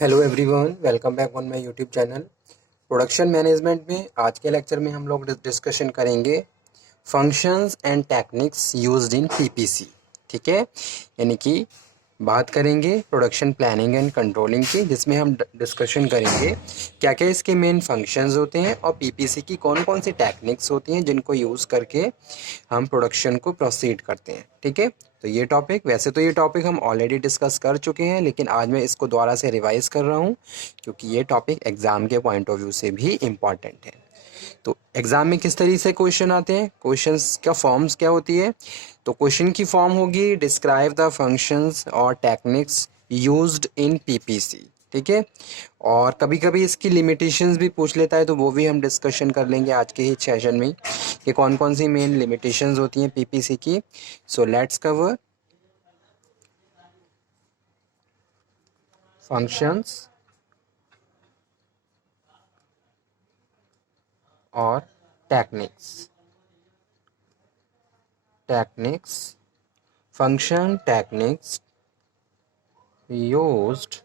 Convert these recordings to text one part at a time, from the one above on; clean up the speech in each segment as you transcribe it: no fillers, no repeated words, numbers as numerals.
Hello everyone, welcome back on my YouTube channel. Production management में आज के lecture में हम लोग डिस्कशन करेंगे functions and techniques used in PPC. ठीक है, यानी कि बात करेंगे प्रोडक्शन प्लानिंग एंड कंट्रोलिंग की, जिसमें हम डिस्कशन करेंगे क्या क्या इसके मेन फंक्शंस होते हैं और पीपीसी की कौन कौन सी टेक्निक्स होती हैं जिनको यूज़ करके हम प्रोडक्शन को प्रोसीड करते हैं। ठीक है, तो ये टॉपिक, वैसे तो ये टॉपिक हम ऑलरेडी डिस्कस कर चुके हैं, लेकिन आज मैं इसको दोबारा से रिवाइज कर रहा हूँ क्योंकि ये टॉपिक एग्ज़ाम के पॉइंट ऑफ व्यू से भी इम्पॉर्टेंट है। तो एग्ज़ाम में किस तरीके से क्वेश्चन आते हैं, क्वेश्चंस का फॉर्म्स क्या होती है। तो क्वेश्चन की फॉर्म होगी डिस्क्राइब द फंक्शंस और टेक्निक्स यूज्ड इन पीपीसी। ठीक है, और कभी कभी इसकी लिमिटेशंस भी पूछ लेता है, तो वो भी हम डिस्कशन कर लेंगे आज के ही सेशन में कि कौन कौन सी मेन लिमिटेशंस होती हैं पीपीसी की। सो लेट्स कवर फंक्शंस और techniques. Techniques, function techniques used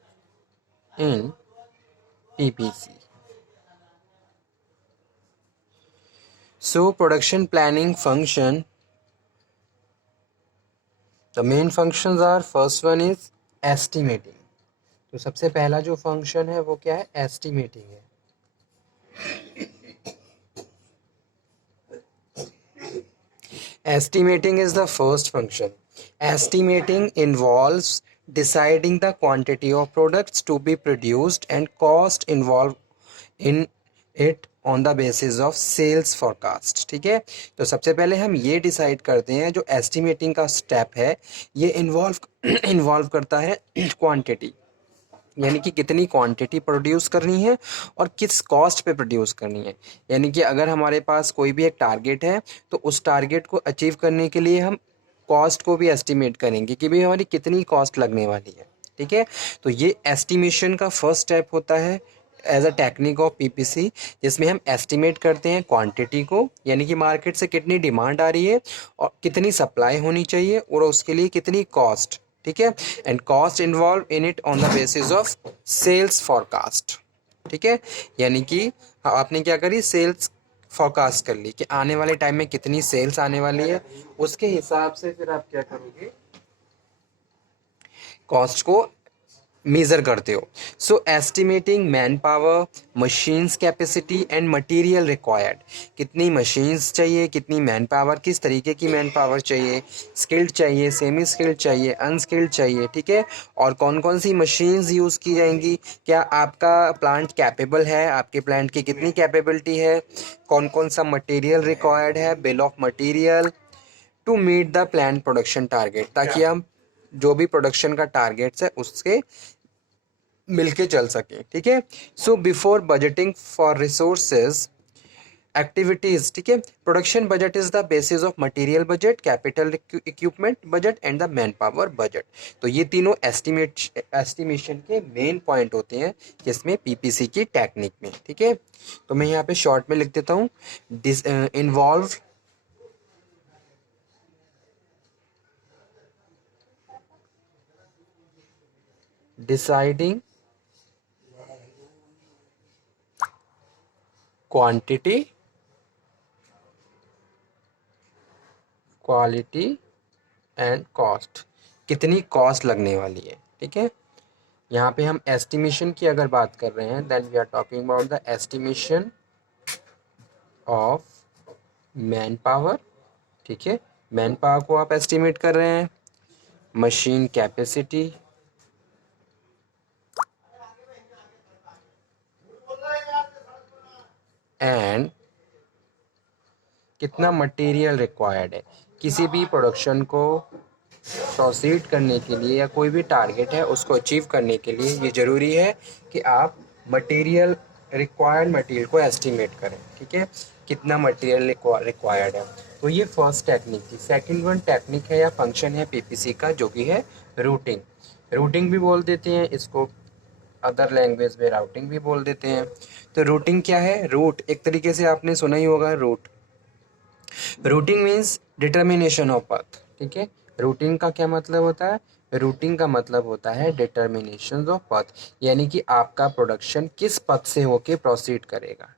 in PPC. So production planning function, the main functions are, first one is estimating. तो सबसे पहला जो फंक्शन है वो क्या है, एस्टिमेटिंग है। Estimating is the first function. Estimating involves deciding the quantity of products to be produced and cost involved in it on the basis of sales forecast. ठीक है, तो सबसे पहले हम ये डिसाइड करते हैं, जो एस्टिमेटिंग का स्टेप है ये इन्वॉल्व करता है क्वांटिटी, यानी कि कितनी क्वांटिटी प्रोड्यूस करनी है और किस कॉस्ट पे प्रोड्यूस करनी है। यानी कि अगर हमारे पास कोई भी एक टारगेट है तो उस टारगेट को अचीव करने के लिए हम कॉस्ट को भी एस्टिमेट करेंगे कि भाई हमारी कितनी कॉस्ट लगने वाली है। ठीक है, तो ये एस्टिमेशन का फर्स्ट स्टेप होता है as a technique of PPC, जिसमें हम एस्टिमेट करते हैं क्वांटिटी को, यानी कि मार्केट से कितनी डिमांड आ रही है और कितनी सप्लाई होनी चाहिए और उसके लिए कितनी कॉस्ट। ठीक है, and cost involve in it on the basis of sales forecast. ठीक है, यानी कि आपने क्या करी, सेल्स फॉरकास्ट कर ली कि आने वाले टाइम में कितनी सेल्स आने वाली है, उसके हिसाब से फिर आप क्या करोगे, कॉस्ट को मेजर करते हो। So estimating manpower, machines capacity and material required, कितनी मशीन्स चाहिए, कितनी मैन पावर, किस तरीके की मैन पावर चाहिए, स्किल्ड चाहिए, सेमी स्किल्ड चाहिए, अनस्किल्ड चाहिए। ठीक है, और कौन कौन सी मशीन्स यूज़ की जाएंगी, क्या आपका प्लांट कैपेबल है, आपके प्लांट की कितनी कैपेबिलिटी है, कौन कौन सा मटेरियल रिक्वायर्ड है, bill of material to meet the plan production target, ताकि हम जो भी प्रोडक्शन का टारगेट्स है उसके मिलके चल सके। ठीक है, so before budgeting for resources activities. ठीक है, production budget is the basis of material budget, capital equipment budget and the man power budget. तो ये तीनों एस्टिमेशन के मेन पॉइंट होते हैं जिसमें पीपीसी की टेक्निक में। ठीक है, तो मैं यहाँ पे शॉर्ट में लिख देता हूँ, involve deciding quantity, quality and cost, कितनी कॉस्ट लगने वाली है। ठीक है, यहाँ पे हम एस्टिमेशन की अगर बात कर रहे हैं, then we are talking about the estimation of manpower. ठीक है, मैन पावर को आप एस्टिमेट कर रहे हैं, मशीन कैपेसिटी एंड कितना मटेरियल रिक्वायर्ड है। किसी भी प्रोडक्शन को प्रोसीड करने के लिए या कोई भी टारगेट है उसको अचीव करने के लिए ये ज़रूरी है कि आप मटेरियल, रिक्वायर्ड मटेरियल को एस्टिमेट करें। ठीक है, कितना मटेरियल रिक्वायर्ड है। तो ये फर्स्ट टेक्निक थी। सेकंड वन टेक्निक है या फंक्शन है पीपीसी का, जो कि है रूटिंग। रूटिंग भी बोल देते हैं इसको, अदर लैंग्वेज में राउटिंग भी बोल देते हैं। तो रूटिंग क्या है, रूट एक तरीके से आपने सुना ही होगा, route, routing means determination of path. ठीक है, रूटिंग का क्या मतलब होता है, रूटिंग का मतलब होता है डिटर्मिनेशन ऑफ पथ, यानी कि आपका प्रोडक्शन किस पथ से होके प्रोसीड करेगा,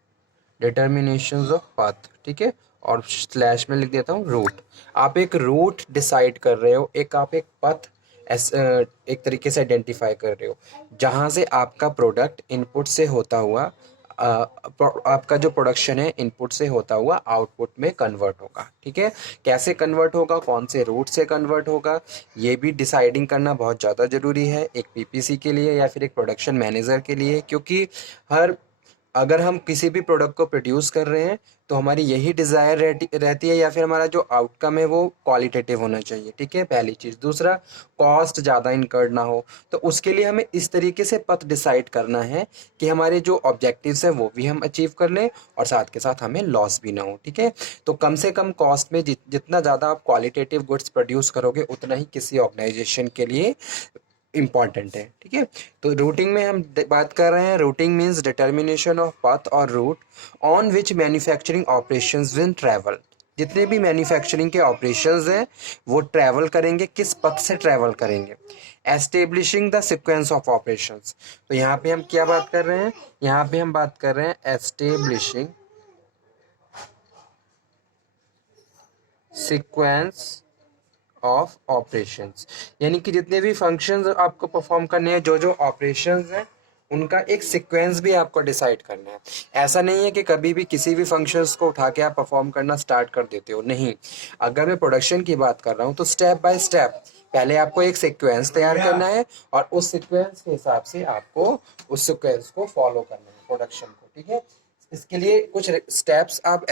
डिटर्मिनेशन ऑफ पथ, ठीक है। और स्लैश में लिख देता हूँ रूट। आप एक रूट डिसाइड कर रहे हो, आप एक पथ एक तरीके से आइडेंटिफाई कर रहे हो जहाँ से आपका प्रोडक्ट इनपुट से होता हुआ आपका जो प्रोडक्शन है इनपुट से होता हुआ आउटपुट में कन्वर्ट होगा, ठीक है। कैसे कन्वर्ट होगा, कौन से रूट से कन्वर्ट होगा, ये भी डिसाइडिंग करना बहुत ज़्यादा ज़रूरी है एक पीपीसी के लिए या फिर एक प्रोडक्शन मैनेजर के लिए, क्योंकि हर अगर हम किसी भी प्रोडक्ट को प्रोड्यूस कर रहे हैं तो हमारी यही डिज़ायर रहती है या फिर हमारा जो आउटकम है वो क्वालिटेटिव होना चाहिए, ठीक है, पहली चीज़। दूसरा, कॉस्ट ज़्यादा इनकर्ड ना हो, तो उसके लिए हमें इस तरीके से पथ डिसाइड करना है कि हमारे जो ऑब्जेक्टिव्स हैं वो भी हम अचीव कर लें और साथ के साथ हमें लॉस भी ना हो, ठीक है। तो कम से कम कॉस्ट में जितना ज़्यादा आप क्वालिटेटिव गुड्स प्रोड्यूस करोगे उतना ही किसी ऑर्गेनाइजेशन के लिए इम्पॉर्टेंट है, ठीक है। तो रूटिंग में हम बात कर रहे हैं, routing means determination of path और route on which manufacturing operations will travel. जितने भी मैन्युफैक्चरिंग के ऑपरेशंस हैं वो ट्रैवल करेंगे, किस पथ से ट्रैवल करेंगे, establishing the sequence of operations. तो यहाँ पे हम क्या बात कर रहे हैं, यहाँ पे हम बात कर रहे हैं एस्टेब्लिशिंग सीक्वेंस ऑफ ऑपरेशंस, यानी कि जितने भी फंक्शंस आपको परफॉर्म करने हैं, जो जो ऑपरेशंस हैं उनका एक सीक्वेंस भी आपको डिसाइड करना है। ऐसा नहीं है कि कभी भी किसी भी फंक्शंस को उठा के आप परफॉर्म करना स्टार्ट कर देते हो, नहीं। अगर मैं प्रोडक्शन की बात कर रहा हूँ तो स्टेप बाय स्टेप पहले आपको एक सीक्वेंस तैयार करना है और उस सीक्वेंस के हिसाब से आपको उस सीक्वेंस को फॉलो करना है प्रोडक्शन को, ठीक है। इसके लिए कुछ स्टेप्स आप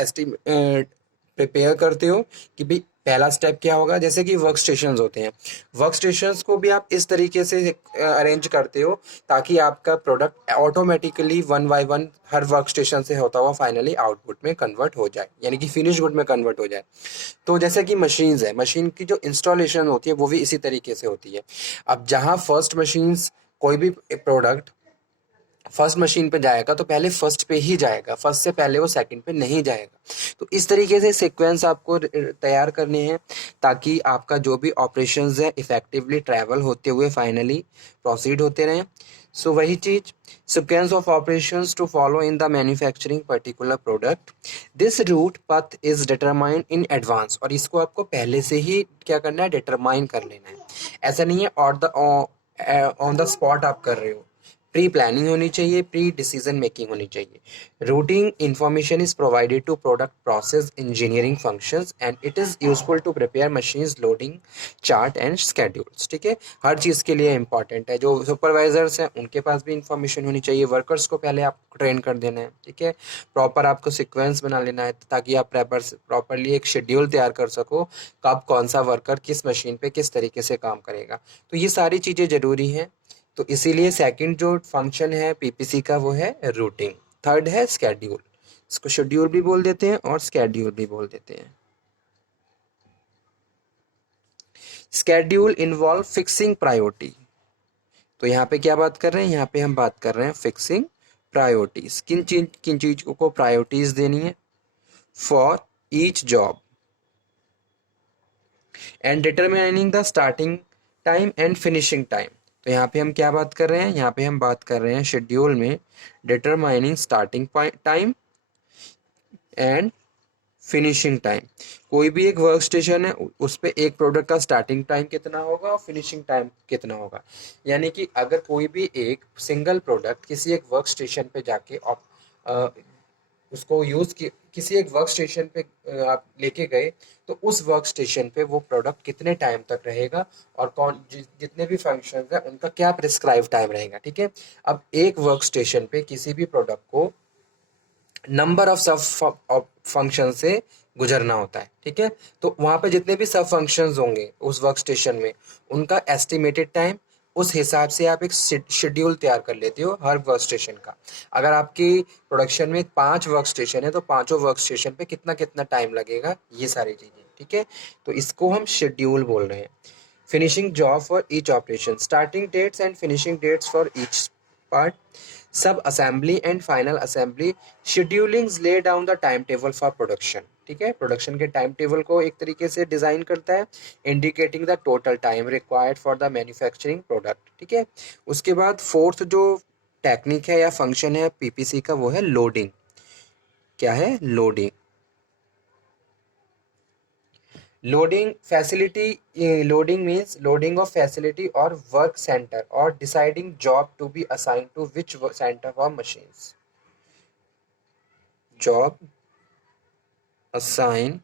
प्रिपेयर करते हो कि भाई पहला स्टेप क्या होगा, जैसे कि वर्क स्टेशंस होते हैं, वर्क स्टेशंस को भी आप इस तरीके से अरेंज करते हो ताकि आपका product automatically one by one her work station से होता हुआ फाइनली आउटपुट में कन्वर्ट हो जाए, यानी कि फिनिश गुड में कन्वर्ट हो जाए। तो जैसे कि मशीन्स है, मशीन की जो इंस्टॉलेशन होती है वो भी इसी तरीके से होती है। अब जहाँ फर्स्ट मशीन्स कोई भी प्रोडक्ट फर्स्ट मशीन पे जाएगा तो पहले फर्स्ट पे ही जाएगा, फर्स्ट से पहले वो सेकंड पे नहीं जाएगा। तो इस तरीके से सीक्वेंस आपको तैयार करने हैं ताकि आपका जो भी ऑपरेशंस है इफेक्टिवली ट्रैवल होते हुए फाइनली प्रोसीड होते रहें। सो वही चीज, sequence of operations to follow in the manufacturing particular product, this route पथ इज डिटरमाइंड इन एडवांस, और इसको आपको पहले से ही क्या करना है, डिटरमाइन कर लेना है। ऐसा नहीं है और द ऑन द स्पॉट आप कर रहे हो, प्री प्लानिंग होनी चाहिए, प्री डिसीजन मेकिंग होनी चाहिए। Routing information is provided to product process engineering functions and it is useful to prepare machines loading chart and schedules, ठीक है। हर चीज़ के लिए इंपॉर्टेंट है, जो सुपरवाइजर्स हैं उनके पास भी इंफॉर्मेशन होनी चाहिए, वर्कर्स को पहले आपको ट्रेन कर देना है, ठीक है। प्रॉपर आपको सिक्वेंस बना लेना है ताकि आप प्रॉपरली एक शेड्यूल तैयार कर सको कब कौन सा वर्कर किस मशीन पे किस तरीके से काम करेगा। तो ये सारी चीज़ें ज़रूरी हैं। तो इसीलिए सेकंड जो फंक्शन है पीपीसी का वो है रूटिंग, थर्ड है स्केड्यूल। इसको शेड्यूल भी बोल देते हैं और स्केड्यूल भी बोल देते हैं। Schedule involve fixing priority. तो यहाँ पे क्या बात कर रहे हैं, यहाँ पे हम बात कर रहे हैं फिक्सिंग प्रायोरिटीज, किन चीजों को प्रायोरिटीज देनी है for each job and determining the starting time and finishing time. तो यहाँ पे हम क्या बात कर रहे हैं, यहाँ पे हम बात कर रहे हैं शेड्यूल में determining starting time and finishing time. कोई भी एक वर्क स्टेशन है उस पे एक प्रोडक्ट का स्टार्टिंग टाइम कितना होगा और फिनिशिंग टाइम कितना होगा, यानी कि अगर कोई भी एक सिंगल प्रोडक्ट किसी एक वर्क स्टेशन पे जाके उसको किसी एक वर्क स्टेशन पे आप लेके गए तो उस वर्क स्टेशन पे वो प्रोडक्ट कितने टाइम तक रहेगा और जितने भी फंक्शन है उनका क्या प्रिस्क्राइब टाइम रहेगा, ठीक है। अब एक वर्क स्टेशन पे किसी भी प्रोडक्ट को नंबर ऑफ सब फंक्शन से गुजरना होता है, ठीक है। तो वहाँ पे जितने भी सब फंक्शंस होंगे उस वर्क स्टेशन में उनका एस्टिमेटेड टाइम, उस हिसाब से आप एक शेड्यूल तैयार कर लेते हो हर वर्क स्टेशन का। अगर आपकी प्रोडक्शन में 5 वर्क स्टेशन है तो पांचों वर्क स्टेशन पे कितना कितना टाइम लगेगा, ये सारी चीज़ें, ठीक है। तो इसको हम शेड्यूल बोल रहे हैं। Finishing job for each operation, starting dates and finishing dates for each part, sub assembly and final assembly, schedulings lay down the time table for production, ठीक है, प्रोडक्शन के टाइम टेबल को एक तरीके से डिजाइन करता है, indicating the total time required for the manufacturing product. ठीक है, उसके बाद फोर्थ जो टेक्निक है या फंक्शन है पीपीसी का वो है लोडिंग। क्या है? Loading. Loading facility, loading means loading of facility और वर्क सेंटर और deciding job to be assigned to which center for machines. Job assign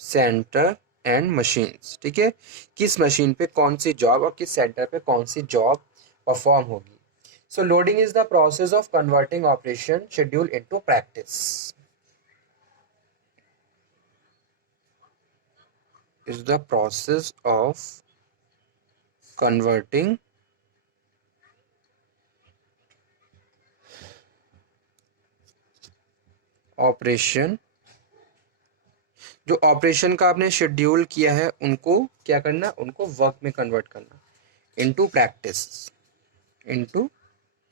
center and machines. ठीक है, किस मशीन पे कौन सी जॉब और किस सेंटर पे कौन सी जॉब परफॉर्म होगी। So loading is the process of converting operation schedule into practice. Is the process of converting operation, जो ऑपरेशन का आपने शेड्यूल किया है उनको क्या करना, उनको वर्क में कन्वर्ट करना, into practice, into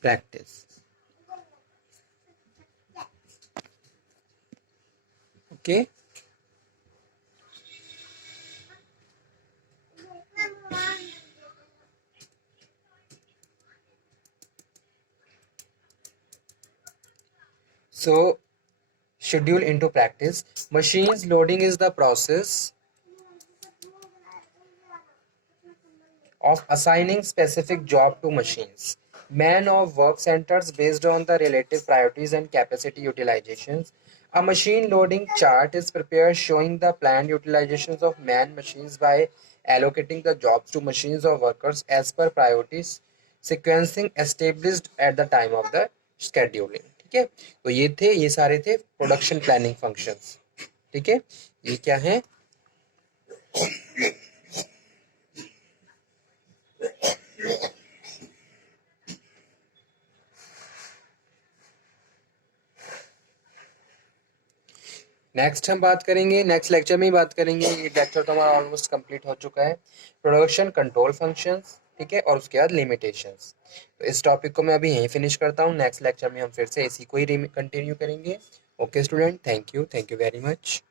practice. Okay, so schedule into practice. Machines loading is the process of assigning specific job to machines. Man of work centers based on the relative priorities and capacity utilizations. A machine loading chart is prepared showing the planned utilizations of man machines by allocating the jobs to machines or workers as per priorities sequencing established at the time of the scheduling. ठीक है, तो ये सारे थे production planning functions. ठीक है, ये क्या है? नेक्स्ट हम बात करेंगे, नेक्स्ट लेक्चर में ही बात करेंगे, ये लेक्चर तो हमारा ऑलमोस्ट कंप्लीट हो चुका है, प्रोडक्शन कंट्रोल फंक्शंस। ठीक है, और उसके बाद लिमिटेशंस। तो इस टॉपिक को मैं अभी यहीं फिनिश करता हूँ, नेक्स्ट लेक्चर में हम फिर से इसी को ही कंटिन्यू करेंगे। Okay student, thank you very much.